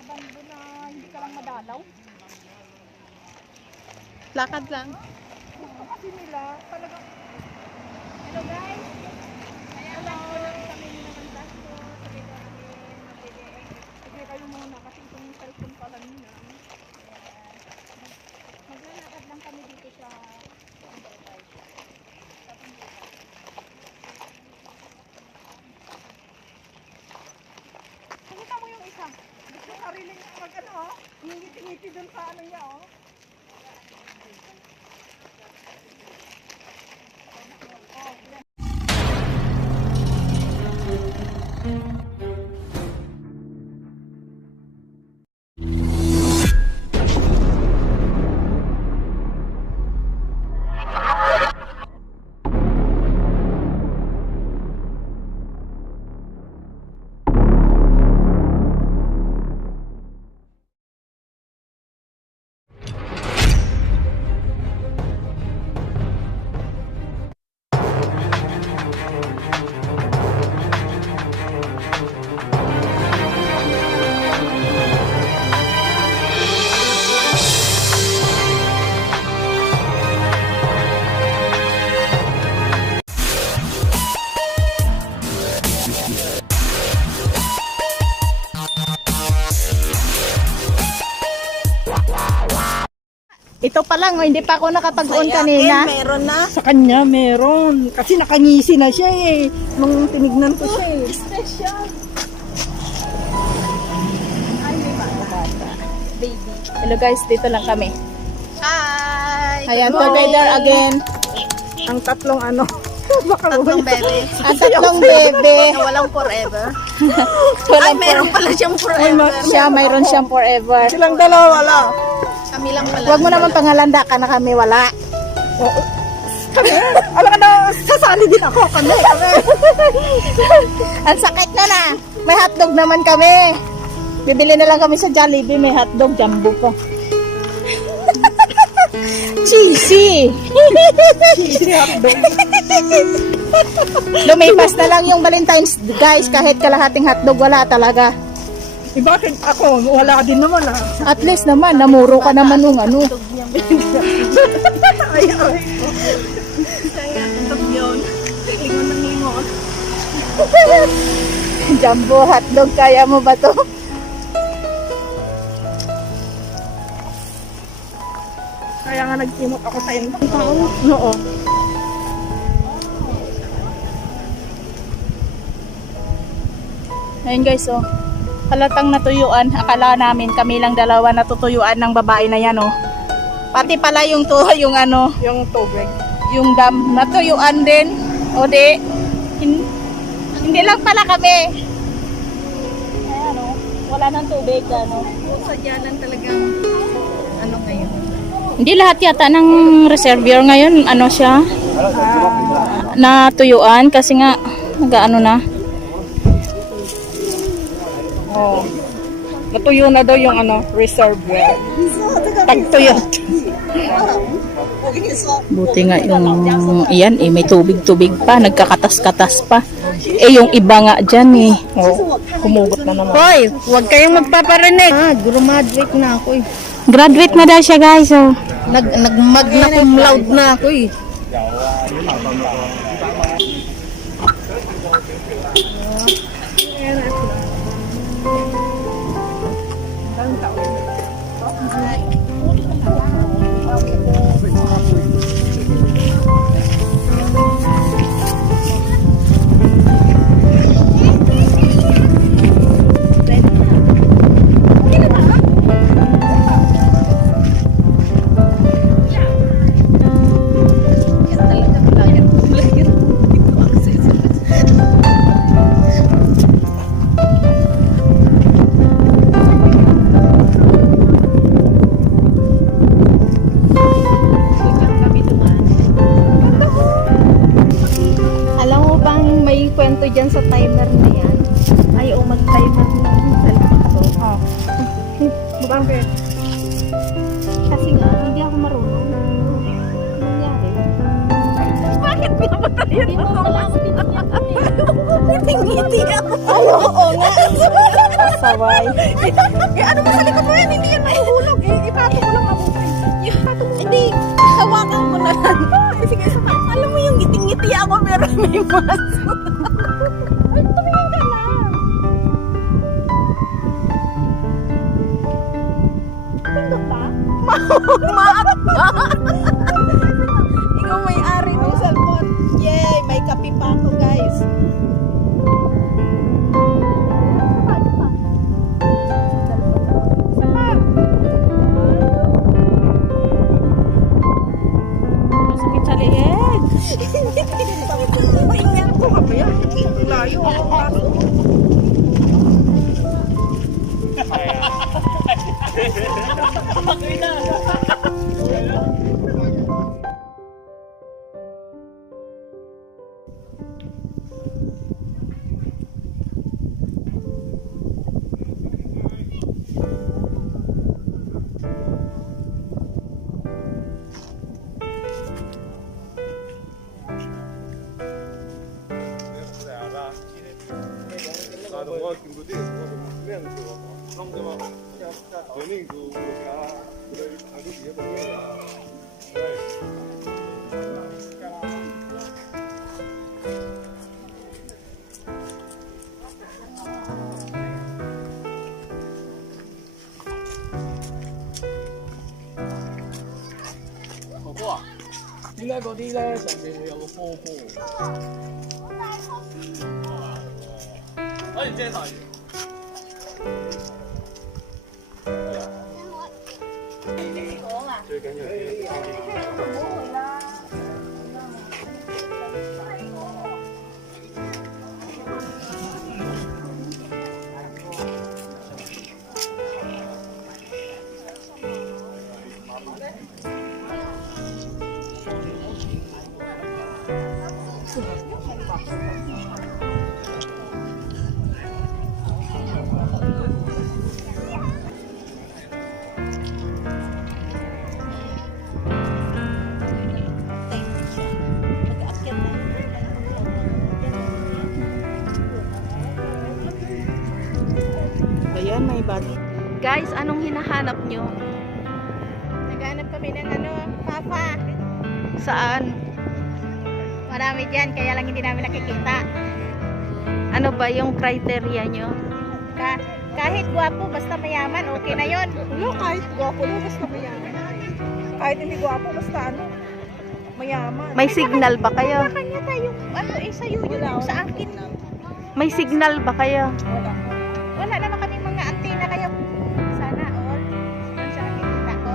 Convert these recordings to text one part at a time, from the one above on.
Nakabando na hindi ka lang madalaw. Lakad lang. Kasi nila talagang... Hello guys! Hello! Kami naman dasto. Sabi ko kami sige kayo muna kasi itong cellphone pala nila. Maglalakad lang kami dito sa... Nakita mo yung isa. Gusto sarili niya mag-ano oh. Ngiti-ngiti dun sa ano niya oh. Ito pa lang, oh, hindi pa ako nakapag-on kanina. Meron na. Sa kanya meron. Kasi nakangisi na siya eh. Nung tinignan ko siya eh. Special. Baby. Hello guys, dito lang kami. Hi! Ayan, together again. Ang tatlong ano. Baka Tatlong bebe. Ang tatlong bebe. Na walang forever. Ay, Walang meron pala siyang forever. siya, mayroon siyang forever. silang dalawa wala. Kami lang pala. Huwag mo naman pangalanda ka na kami, wala. Oo. Alam ka na, sasali din ako. Kami. Ang sakit na na. May hotdog naman kami. Bibili na lang kami sa Jollibee, may hotdog, jumbo pa. Cheesy! Cheesy hotdog. Lumipas na lang yung Valentine's guys, kahit kalahating hotdog, wala talaga. Eh bakit ako? Wala din naman ah. At least naman, namuro ka naman nung ano. Ay, ay. Kaya, ito yun. Lingon ng lingon. Jumbo hotdog, kaya mo ba to? Kaya nga nagtimot ako sa iyo. Oo. Ayun guys, oh. Halatang natuyuan. Akala namin kami lang dalawa natutuyuan ng babae na yan, oh. Pati pala yung yung ano, Yung tubig. yung dam natuyuan din. O di, hindi lang pala kami. Ayan, oh. Wala nang tubig, ano. Sadyanan talagang ano ngayon. Hindi lahat yata ng reservoir ngayon, ano siya, natuyuan kasi nga, nag-ano na. Oh. Natuyo na daw yung ano, reservoir. Tagtuyot. Buti nga yung iyan eh, may tubig-tubig pa, nagkakatas-katas pa. Eh yung iba nga dyan eh. Oh, kumugot na naman. Hoy, huwag kayong magpaparinig. Graduate na ako eh. Graduate na daw siya guys. Oh. Nag-magna cum laude na ako eh. Kwento dyan sa timer na yan. Ayaw mag-timer ng cellphone ko. Oh. Bakit? Kasi nga, hindi ako marunong. Nangyari. Bakit pinapatayan mo ako? Ngiti-ngiti ako. Oo nga. Saway. Ano mas. Ay, tumingin ka lang. Pindot ba? Maat pa. Ikaw may-ari ng cellphone. Yay! May kape pa ako, guys. Sakit sa leeg. Maingat ko ka ba yan? Layo ako kaso. Ayan, may bati. Guys, anong hinahanap nyo? Naghanap kami ng ano, papa. Saan? Marami dyan, kaya lang hindi namin nakikita. Ano ba yung criteria nyo? Kahit gwapo, basta mayaman, okay na yon. Wala, kahit gwapo na, basta mayaman. Kahit hindi gwapo, basta ano, mayaman. May signal ba kayo? Kanya tayong, ano sa'yo yun, yung sa akin. May signal ba kayo? Wala. Wala naman kaming mga antena, kaya sana all. Yun sa nakikita ko.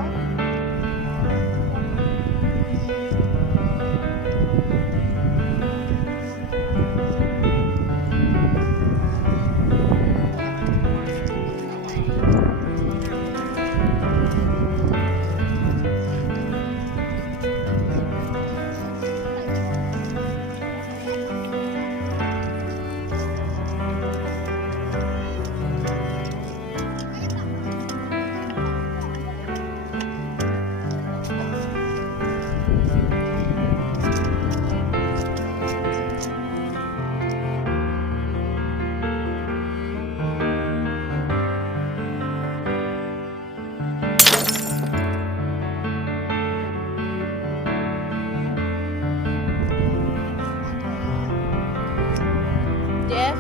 Jeff?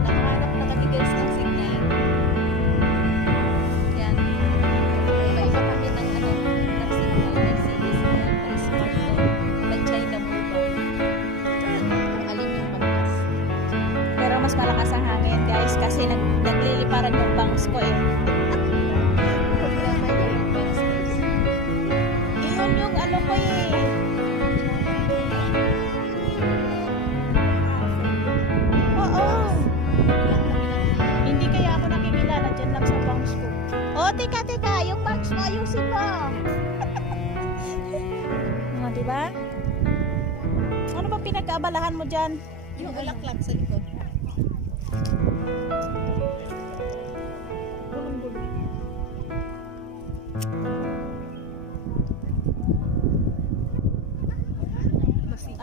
Nakahanap na kami guys ng signal. Yan. Iba-iba kami ng ano, ng signal. May city signal, may smartphone, may China mobile. Kung alin yung malakas. Pero mas malakas ang hangin guys kasi nagliliparan yung bangs ko eh. Iyon yung ano ko eh. Oo. Hindi kaya ako nakikilala dyan lang sa bangs ko. Oh, teka, yung bangs mo, ayusin mo. Mga diba? Ano ba pinag-aabalahan mo dyan? Yung bulaklak sa likod.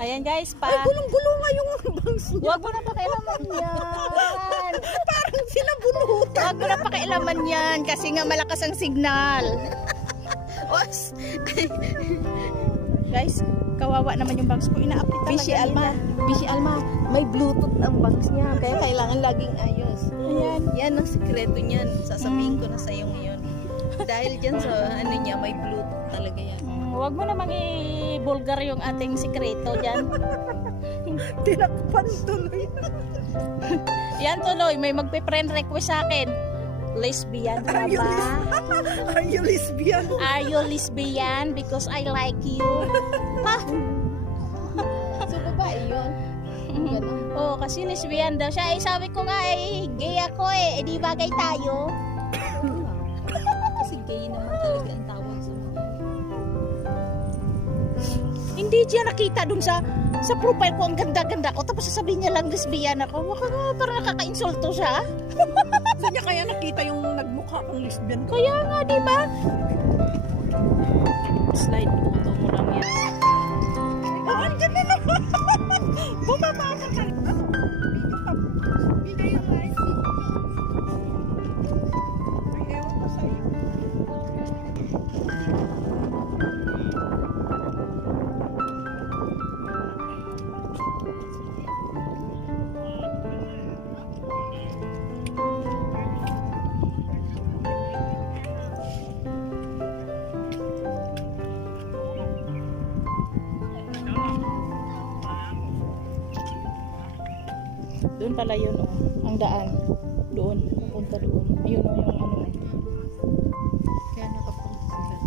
Ayan guys, Ay, gulong-gulong nga yung bangs niya. Huwag mo na pakialaman yan. Parang sila bunutan. Huwag mo na pakialaman yan kasi nga malakas ang signal. Was. Guys, kawawa naman yung bangs ko. Ina-update talaga Bishi Alma, may Bluetooth ang bangs niya. Kaya kailangan laging ayos. Ayan. Yan ang sikreto niyan. Sasabihin ko na sa'yo ngayon. Dahil dyan sa ano niya, may Bluetooth talaga yan. Huwag mo namang i-bulgar yung ating sikreto dyan. Tinakpan tuloy. Yan tuloy, may magpe-friend request sa akin. Lesbian ka Are you ba? Are you lesbian? Are you lesbian? Because I like you. So, babae yun. Ganun. Oo, kasi lesbian daw siya. Sabi ko nga, gay ako eh. Di bagay tayo. Kasi gay naman talaga ang tawag sa mga. Hindi siya nakita dun sa profile ko. Ang ganda-ganda ko. Tapos sasabihin niya lang lesbian ako. Baka nga parang nakaka-insulto siya. Saan niya kaya nakita yung nagmukha kang lesbian ko? Kaya nga, di ba? Slide photo mo lang yan. Oh, andyan na naman. Bumaba ka ka. Video yung live. Ay, ewan ko sa'yo. Doon pala yun, oh. Ang daan. Doon. Pupunta doon. Ayun, oh, yung ano. Kaya nakapunta sila.